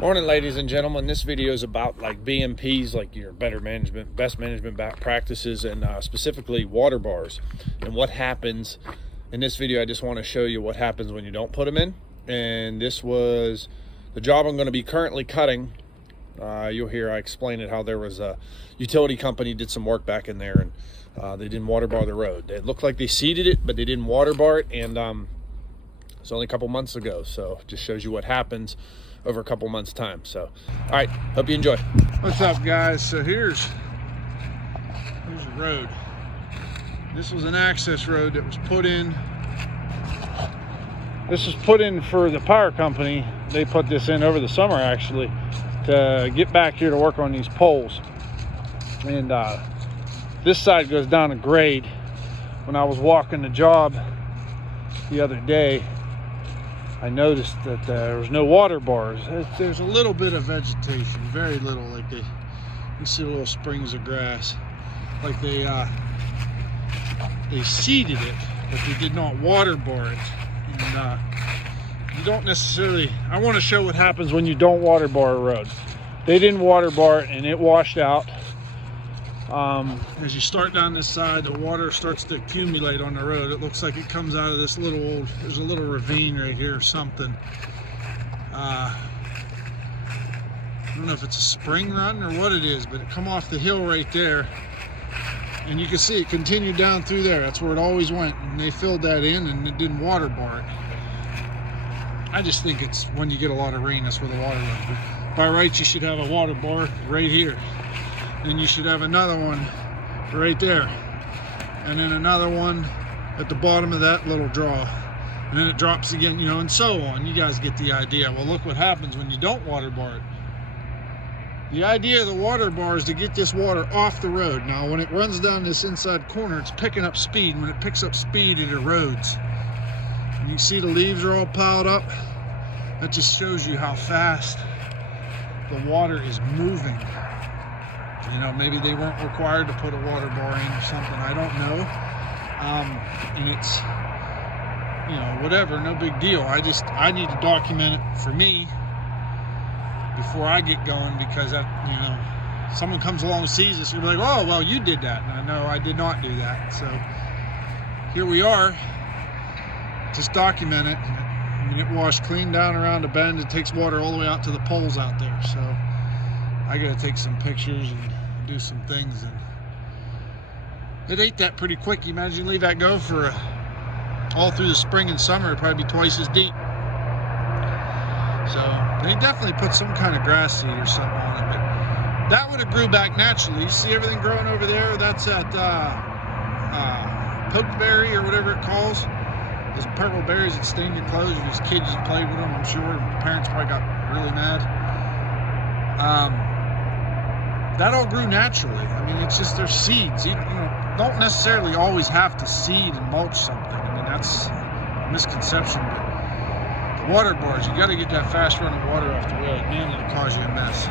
Morning, ladies and gentlemen. This video is about like BMPs, like your best management practices, and specifically water bars and what happens. In this video, I just want to show you what happens when you don't put them in. And this was the job I'm going to be currently cutting. You'll hear I explain it, how there was a utility company did some work back in there, and they didn't water bar the road. It looked like they seeded it, but they didn't water bar it, and it's only a couple months ago. So it just shows you what happens over a couple months time. So all right, hope you enjoy. What's up, guys? So here's the road. This was an access road that was put in. This was put in for the power company. They put this in over the summer, actually, to get back here to work on these poles. And this side goes down a grade. When I was walking the job the other day, I noticed that there was no water bars. There's a little bit of vegetation, very little. Like you see little springs of grass. Like they seeded it, but they did not water bar it. And you don't necessarily. I want to show what happens when you don't water bar a road. They didn't water bar it, and it washed out. As you start down this side, the water starts to accumulate on the road. It looks like it comes out of this little there's a little ravine right here or something. I don't know if it's a spring run or what it is, but it come off the hill right there, and you can see it continued down through there. That's where it always went, and they filled that in, and it didn't water bar it. I just think it's when you get a lot of rain, that's where the water runs. But by rights, you should have a water bar right here. Then you should have another one right there, and then another one at the bottom of that little draw, and then it drops again, and so on. You guys get the idea. Well, look what happens when you don't water bar it. The idea of the water bar is to get this water off the road. Now, when it runs down this inside corner, it's picking up speed. When it picks up speed, it erodes. And you can see the leaves are all piled up. That just shows you how fast the water is moving. Maybe they weren't required to put a water bar in or something. I don't know. And it's, whatever, no big deal. I need to document it for me before I get going, because someone comes along and sees this, you're like, oh, well, you did that. And I know I did not do that. So here we are. Just document it. It washed clean down around the bend. It takes water all the way out to the poles out there. So I got to take some pictures and do some things, and it ate that pretty quick. You imagine leave that go for all through the spring and summer, it'd probably be twice as deep. So they definitely put some kind of grass seed or something on it, but that would have grew back naturally. You see everything growing over there? That's at pokeberry or whatever it calls. Those purple berries that stain your clothes. And these kids just played with them, I'm sure. The parents probably got really mad. That all grew naturally. I mean, it's just their seeds. You don't necessarily always have to seed and mulch something. I mean, that's a misconception. But the water bars, you got to get that fast running water off the road. Man, it'll cause you a mess.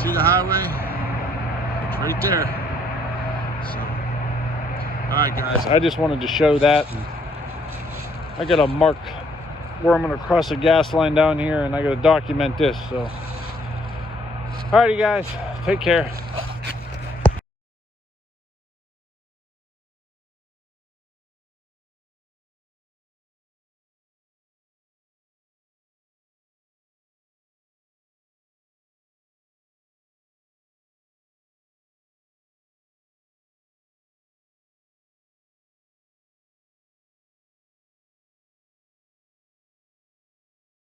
See the highway? It's right there. So, all right, guys. I just wanted to show that. I got to mark where I'm going to cross the gas line down here, and I got to document this. So. Alrighty, guys, take care.